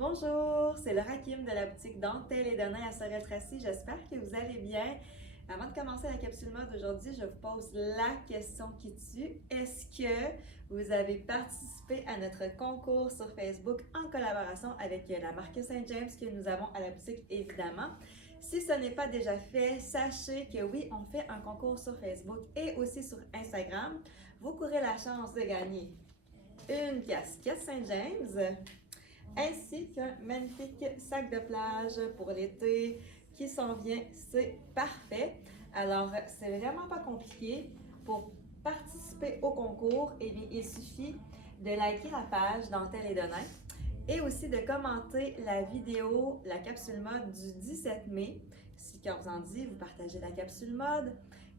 Bonjour, c'est Laura Kim de la boutique Dentelle et Données à Sorel-Tracy. J'espère que vous allez bien. Avant de commencer la capsule mode aujourd'hui, je vous pose la question qui tue. Est-ce que vous avez participé à notre concours sur Facebook en collaboration avec la marque Saint James que nous avons à la boutique évidemment? Si ce n'est pas déjà fait, sachez que oui, on fait un concours sur Facebook et aussi sur Instagram. Vous courez la chance de gagner une casquette Saint James ainsi qu'un magnifique sac de plage pour l'été qui s'en vient. C'est parfait. Alors, c'est vraiment pas compliqué. Pour participer au concours, eh bien, il suffit de liker la page Dentelle et Données et aussi de commenter la vidéo, la capsule mode du 17 mai. Si quand vous en dit, vous partagez la capsule mode.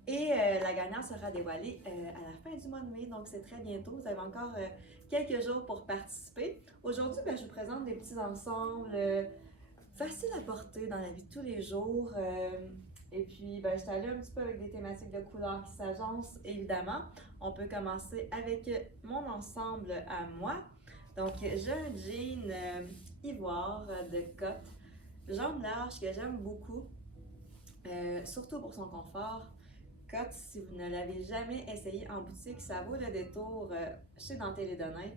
Et la gagnante sera dévoilée à la fin du mois de mai, donc c'est très bientôt. Vous avez encore quelques jours pour participer. Aujourd'hui, je vous présente des petits ensembles faciles à porter dans la vie de tous les jours. Et puis, je suis allée un petit peu avec des thématiques de couleurs qui s'agencent, évidemment. On peut commencer avec mon ensemble à moi. Donc, j'ai un jean ivoire de cotte, jambe large que j'aime beaucoup, surtout pour son confort. Cotte, si vous ne l'avez jamais essayé en boutique, ça vaut le détour chez Dentelle et Données.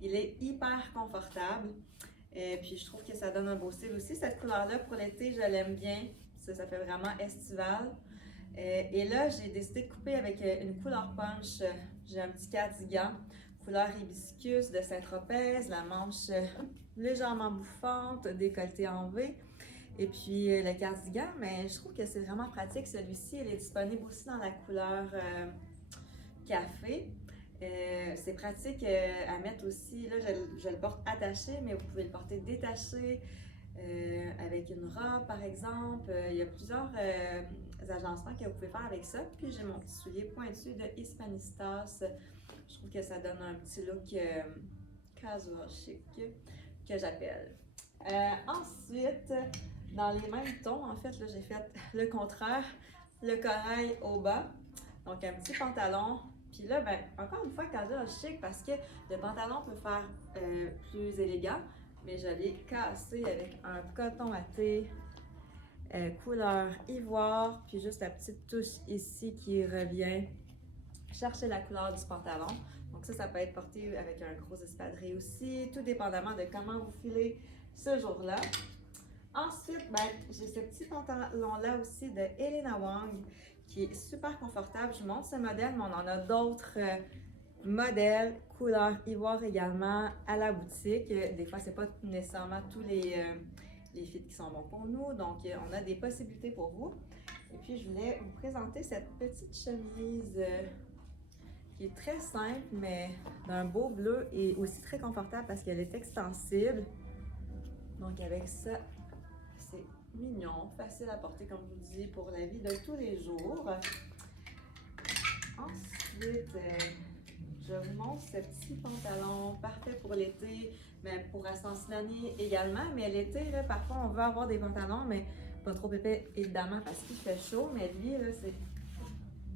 Il est hyper confortable. Et puis, je trouve que ça donne un beau style aussi. Cette couleur-là, pour l'été, je l'aime bien. Ça fait vraiment estival. Et là, j'ai décidé de couper avec une couleur punch. J'ai un petit cardigan, couleur hibiscus de Saint-Tropez, la manche légèrement bouffante, décolleté en V. Et puis le cardigan, mais je trouve que c'est vraiment pratique. Celui-ci, il est disponible aussi dans la couleur café. C'est pratique à mettre aussi. Là, je le porte attaché, mais vous pouvez le porter détaché avec une robe, par exemple. Il y a plusieurs agencements que vous pouvez faire avec ça. Puis j'ai mon petit soulier pointu de Hispanistas. Je trouve que ça donne un petit look casual chic que j'appelle. Ensuite, dans les mêmes tons, en fait, là, j'ai fait le contraire, le corail au bas. Donc, un petit pantalon. Puis là, encore une fois, casual chic parce que le pantalon peut faire plus élégant, mais je l'ai cassé avec un coton à thé couleur ivoire, puis juste la petite touche ici qui revient chercher la couleur du pantalon. Donc ça peut être porté avec un gros espadrille aussi, tout dépendamment de comment vous filez ce jour-là. Ensuite, j'ai ce petit pantalon-là aussi de Helena Wang qui est super confortable. Je vous montre ce modèle, mais on en a d'autres modèles, couleur ivoire également à la boutique. Des fois, c'est pas nécessairement tous les fits qui sont bons pour nous, donc on a des possibilités pour vous. Et puis, je voulais vous présenter cette petite chemise qui est très simple, mais d'un beau bleu et aussi très confortable parce qu'elle est extensible. Donc, avec ça, c'est mignon, facile à porter, comme je vous dis, pour la vie de tous les jours. Ensuite, je vous montre ce petit pantalon parfait pour l'été, mais pour ascensionner également. Mais l'été, parfois, on veut avoir des pantalons, mais pas trop épais, évidemment, parce qu'il fait chaud. Mais lui, là, c'est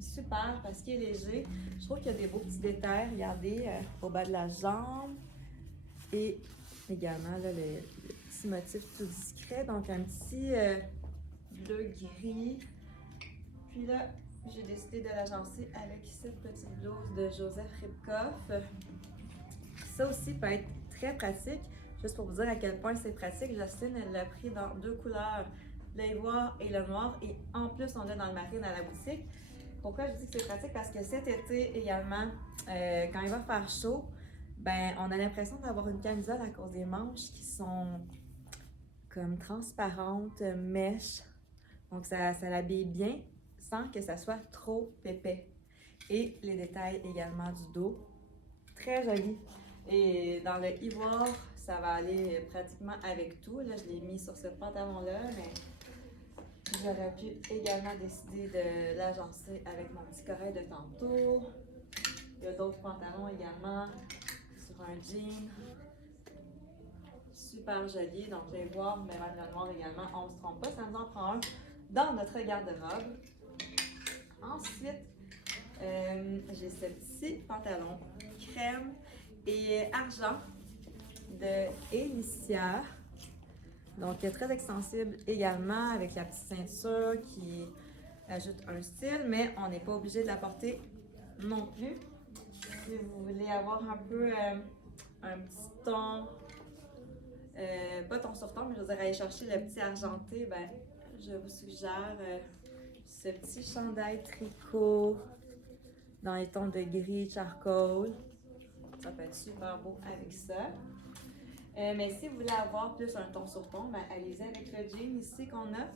super parce qu'il est léger. Je trouve qu'il y a des beaux petits détails. Regardez, au bas de la jambe. Et également, là, le petit motif tout discret. Donc, un petit bleu-gris. Puis là, j'ai décidé de l'agencer avec cette petite blouse de Joseph Ribkoff. Ça aussi peut être très pratique. Juste pour vous dire à quel point c'est pratique, Jocelyne, elle l'a pris dans deux couleurs, l'ivoire et le noir. Et en plus, on l'a dans le marine à la boutique. Pourquoi je dis que c'est pratique? Parce que cet été également, quand il va faire chaud, on a l'impression d'avoir une camisole à cause des manches qui sont comme transparentes, mèches. Donc, ça l'habille bien sans que ça soit trop épais. Et les détails également du dos, très joli. Et dans le ivoire, ça va aller pratiquement avec tout. Là, je l'ai mis sur ce pantalon-là, mais j'aurais pu également décider de l'agencer avec mon petit corail de tantôt. Il y a d'autres pantalons également sur un jean. Super joli. Donc, je vais voir, mais même le noir également, on ne se trompe pas, ça nous en prend un dans notre garde-robe. Ensuite, j'ai ce petit pantalon crème et argent de Elicia. Donc, très extensible également avec la petite ceinture qui ajoute un style, mais on n'est pas obligé de la porter non plus. Si vous voulez avoir un peu un petit ton, pas ton sur ton, mais je veux dire aller chercher le petit argenté, ben, je vous suggère ce petit chandail tricot dans les tons de gris charcoal. Ça peut être super beau avec ça. Mais si vous voulez avoir plus un ton sur ton, ben, allez-y avec le jean ici qu'on a,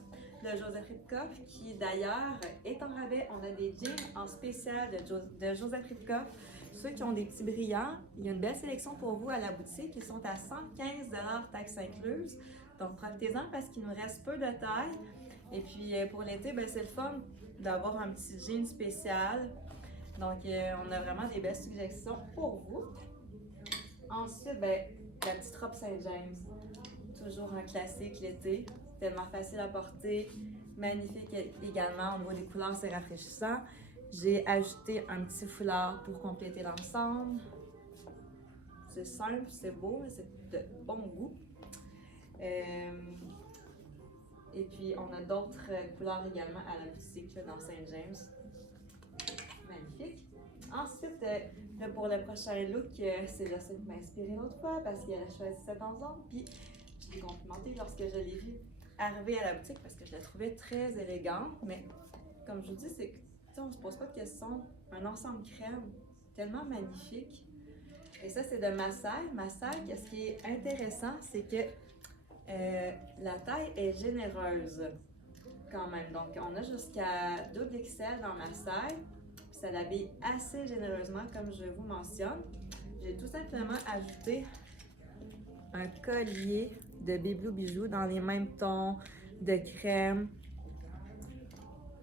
le Joseph Ripkoff, qui d'ailleurs est en rabais. On a des jeans en spécial de Joseph Ripkoff. Ceux qui ont des petits brillants, il y a une belle sélection pour vous à la boutique. Ils sont à 115 $ taxes incluses. Donc profitez-en parce qu'il nous reste peu de taille. Et puis pour l'été, ben, c'est le fun d'avoir un petit jean spécial. Donc on a vraiment des belles suggestions pour vous. Ensuite, ben, la petite robe Saint-James, toujours un classique l'été, tellement facile à porter, magnifique également au niveau des couleurs, c'est rafraîchissant. J'ai ajouté un petit foulard pour compléter l'ensemble. C'est simple, c'est beau, mais c'est de bon goût. Et puis on a d'autres couleurs également à la boutique là, dans Saint-James. Magnifique. Ensuite, là, pour le prochain look, c'est Jocelyne qui m'a inspiré l'autre fois parce qu'elle a choisi cet ensemble. Puis je l'ai complimenté lorsque je l'ai vu arriver à la boutique parce que je la trouvais très élégante. Mais comme je vous dis, c'est on ne se pose pas de questions. Un ensemble crème tellement magnifique. Et ça, c'est de Maasai. Maasai, ce qui est intéressant, c'est que la taille est généreuse quand même. Donc, on a jusqu'à double XL dans Maasai. Ça l'habille assez généreusement, comme je vous mentionne. J'ai tout simplement ajouté un collier de Bibelou Bijoux dans les mêmes tons de crème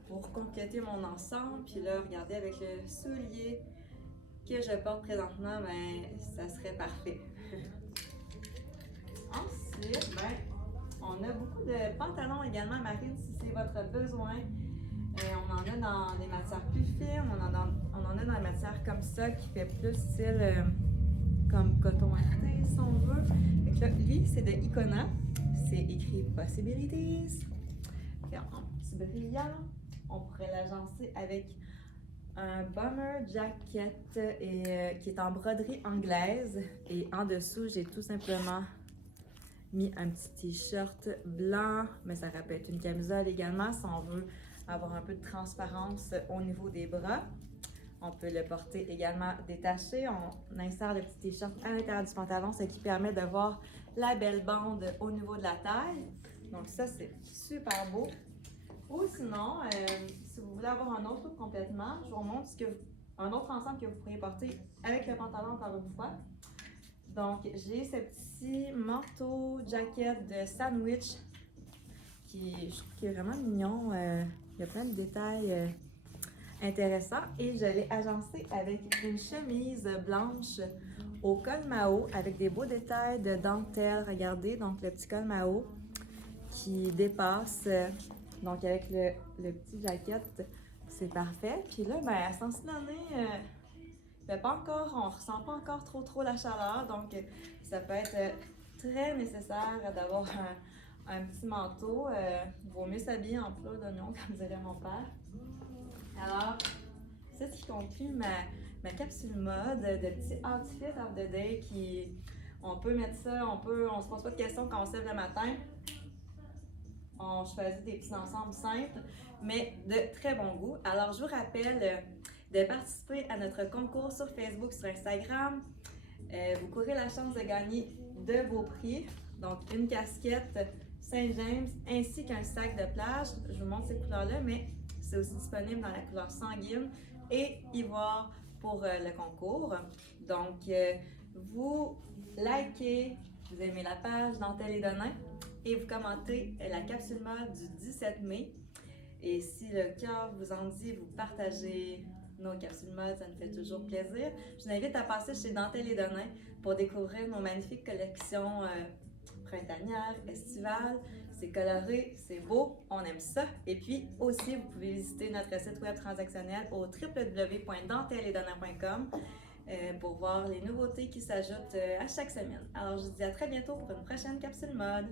pour compléter mon ensemble. Puis là, regardez, avec le soulier que je porte présentement, ben, ça serait parfait. Ensuite, ben, on a beaucoup de pantalons également, Marine, si c'est votre besoin. On en a dans des matières plus fines, on en a dans des matières comme ça qui fait plus style comme coton arté si on veut. Fait que là, lui, c'est de Icona. C'est écrit Possibilities. Puis en petit brillant, on pourrait l'agencer avec un bomber jacket qui est en broderie anglaise. Et en dessous, j'ai tout simplement mis un petit t-shirt blanc, mais ça peut être une camisole également si on veut avoir un peu de transparence au niveau des bras. On peut le porter également détaché. On insère le petit t-shirt à l'intérieur du pantalon, ce qui permet de voir la belle bande au niveau de la taille. Donc ça, c'est super beau. Ou sinon, si vous voulez avoir un autre look complètement, je vous montre un autre ensemble que vous pourriez porter avec le pantalon encore une fois. Donc, j'ai ce petit manteau jacket de sandwich je trouve qu'il est vraiment mignon. Il y a plein de détails intéressants. Et je l'ai agencé avec une chemise blanche au col Mao avec des beaux détails de dentelle. Regardez, donc le petit col Mao qui dépasse. Donc, avec le petit jacket, c'est parfait. Puis là, ben, à Saint-Cyllonnais, on ne ressent pas encore trop la chaleur. Donc, ça peut être très nécessaire d'avoir un petit manteau. Il vaut mieux s'habiller en plat d'oignon, comme dirait mon père. Alors, c'est ce qui conclut ma capsule mode de petits outfits of the day qui, on peut mettre ça, on se pose pas de questions quand on se lève le matin. On choisit des petits ensembles simples, mais de très bon goût. Alors, je vous rappelle de participer à notre concours sur Facebook, sur Instagram. Vous courez la chance de gagner de beaux prix. Donc, une casquette Saint-James ainsi qu'un sac de plage. Je vous montre ces couleurs-là, mais c'est aussi disponible dans la couleur sanguine et ivoire pour le concours. Donc, vous likez, vous aimez la page Dentelle et Denain et vous commentez la capsule mode du 17 mai. Et si le cœur vous en dit, vous partagez nos capsules mode, ça nous fait toujours plaisir. Je vous invite à passer chez Dentelle et Denain pour découvrir nos magnifiques collections printanières, estivales. C'est coloré, c'est beau, on aime ça. Et puis aussi, vous pouvez visiter notre site web transactionnel au www.dentelleetdenain.com pour voir les nouveautés qui s'ajoutent à chaque semaine. Alors, je vous dis à très bientôt pour une prochaine capsule mode.